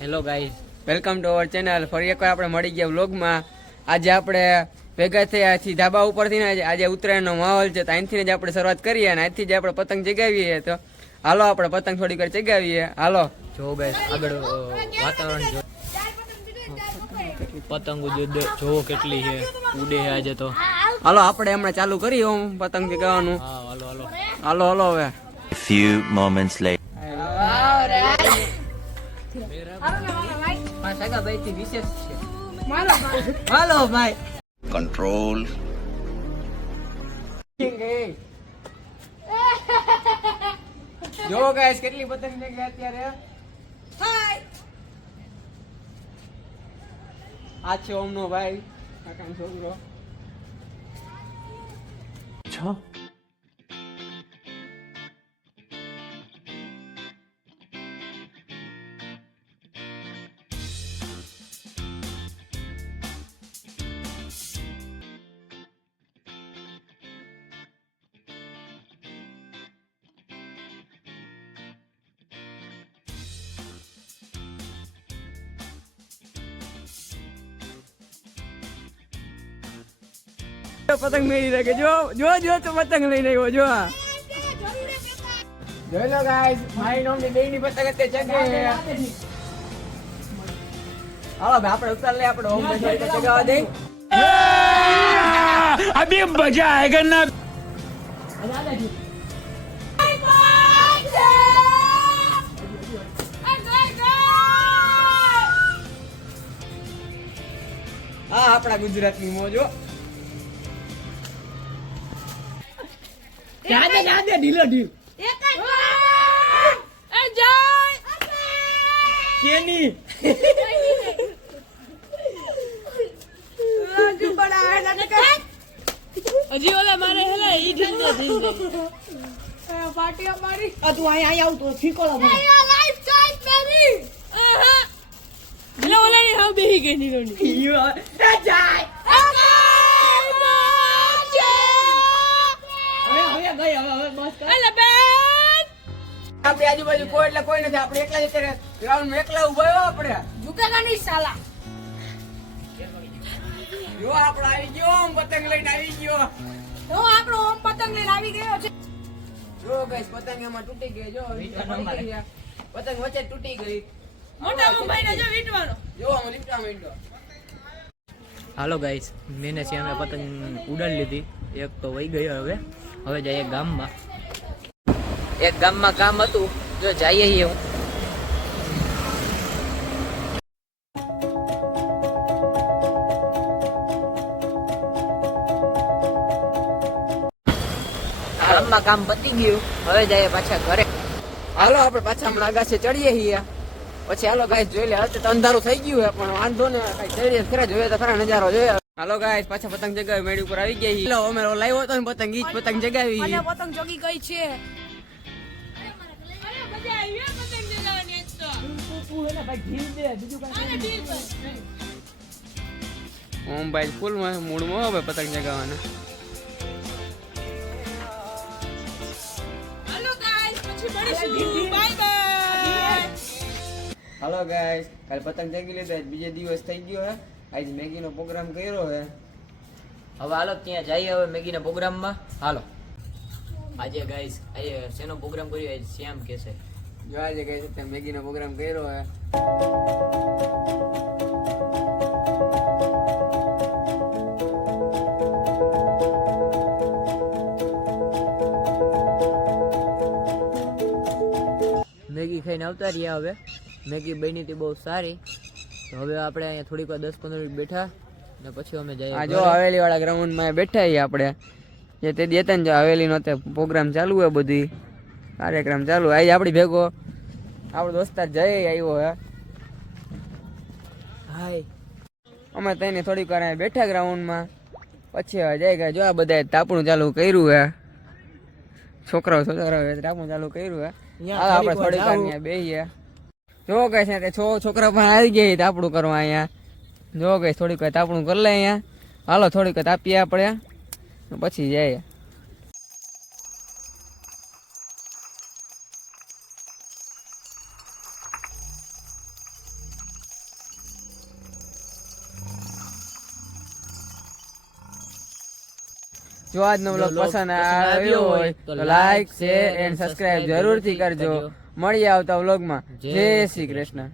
Hello guys, welcome to our channel. ફરી એકવાર આપણે મળી ગયા વ્લોગમાં. આજે આપણે ભેગા થયા ધાબા ઉપરથી ને આજે ઉત્તરાયણનો માહોલ છે, તો અહીંથી જ આપણે શરૂઆત કરીએ અને અહીંથી જ આપણે પતંગ ચગાવીએ. તો હાલો આપણે પતંગ થોડી વાર ચગાવીએ. હાલો જો ગાઈઝ, આગળ વાતાવરણ જો, પતંગ જોવો કેટલી છે, ઉડે છે આજે તો. હાલો આપણે હમણાં ચાલુ કરીએ પતંગ ચગાવવાનું. હાલો હાલો હાલો હાલો. હવે few moments later. હાલો ભાઈ, Control. જો ગાઈસ કેટલી પતંગ છે કે અત્યારે. આ છે ઓમનો ભાઈ, કાકાનો છોકરો. પતંગ મેરી રાખે, જો જો જો તો પતંગ લઈને આવ્યો. જો જોઈ લો ગાઈસ, મારી નોમની બેયની પતંગ અત્યારે ચગે. હાલો ભાઈ આપણે ઉતાર લે, આપણે હોમ ને ચગાવવા દે. अभी मजा आएगा ना. હા આપણા ગુજરાતની મોજો. ઢીલો ઢીલ કેની હજી ઓલા મારે હેલા ઈ ઢીંદો થઈ ગઈ પાર્ટી અમારી. આ તું અહીંયા આવ તો ફીકોળો મને લાઈફ ચોઈસ બેબી. એટલે ઓલા ની હાવ બેહી ગઈ નીરોની જાય. હવે બસ કર એટલે બેન આપણી આજુબાજુ કોઈ એટલે કોઈ નથી, આપણે એકલા જ અત્યારે ગ્રાઉન્ડમાં એકલા ઉભા રહ્યો. આપણે ઝુકેગા નહીં સાલા. જો આપણે આવી ગયો, આમ પતંગ લઈને આવી ગયો. તો આપણો ઓમ પતંગ લઈને આવી ગયો છે. જો ગાઈસ પતંગ એમાં તૂટી ગઈ. જો પતંગ વચ્ચે તૂટી ગઈ. મોટા મુંબઈ ને જો વીટવાનો જો આમ લીપટા માંડ્યો. હાલો ગાઈસ, મેને છે અમે પતંગ ઉડાડી લીધી. એક તો વહી ગયો. હવે જઈએ ગામમાં. એક ગામમાં કામ હતું, જો જઈએ હું. ગામમાં કામ પતી ગયું, હવે જઈએ પાછા ઘરે. હાલો આપણે પાછા હમણાં આગાશે ચડીએ છીએ. પછી હાલો ગાઈસ જોઈ લે, અત્યારે તો અંધારું થઈ ગયું છે પણ વાંધો ને, કઈ ચડીએ ખરા, જોઈએ તો ખરા નજારો જોઈએ. હાલો ગાઈસ પાછા પતંગ જગાવી મેળી ઉપર આવી ગયા. હાલો અમે લાવ્યો હતો ને પતંગ, ઈ જ પતંગ જગાવી. અને પતંગ ચોકી ગઈ છે. મજા આવી પતંગ જગાવવાની આજ તો ઓમ ભાઈ ફૂલ મૂડમાં હવે પતંગ જગાવવાના. હાલો ગાઈસ પછી મળીશું બાય બાય. હાલો ગાઈસ, કાલ પતંગ જગી લીધા, બીજે દિવસ થઈ ગયો હે. આજે મેગી નો પ્રોગ્રામ કર્યો હે. હવે હાલો ત્યાં જઈએ હવે મેગીના પ્રોગ્રામમાં. હાલો આજે ગાઈસ, આજે શેનો પ્રોગ્રામ કર્યો આજે શ્યામ કહેશે. જો આજે ગાઈસ અત્યારે મેગી નો પ્રોગ્રામ કર્યો હે. મેગી ખાઈને આવતા રહ્યા. હવે મેગી બની હતી બહુ સારી. તો હવે આપણે અહીંયા થોડીક વાર 10-15 મિનિટ બેઠા ને પછી અમે જઈએ. આ જો હવેલી વાળા ગ્રાઉન્ડ માં બેઠા છીએ આપણે. જે તે દેતા ને હવેલી નો પ્રોગ્રામ ચાલુ હે, બધી કાર્યક્રમ ચાલુ. આજે આપણી ભેગો આપણો દોસ્તાર જય આવ્યો હે. હાય. અમે તેને થોડીક વાર બેઠા ગ્રાઉન્ડ માં, પછી હવે જઈ ગયા. જો આ બધા તાપણું ચાલુ કર્યું હે, છોકરાઓ તાપણું ચાલુ કર્યું હે. આપણે થોડીક વાર અહીંયા બેહીએ. જો કઈ છે છોકરા પણ આવી ગયા તાપણું કરવા અહીંયા. જો કઈ થોડીક વાર તાપણું કરી લે અહીંયા. હાલો થોડીક વાર તાપીએ આપણે, પછી જઈએ. જો આજનો વ્લોગ પસંદ આવ્યો હોય તો લાઈક શેર એન્ડ સબસ્ક્રાઇબ જરૂરથી કરજો. મળીએ આવતા વ્લોગમાં. જય શ્રી કૃષ્ણ.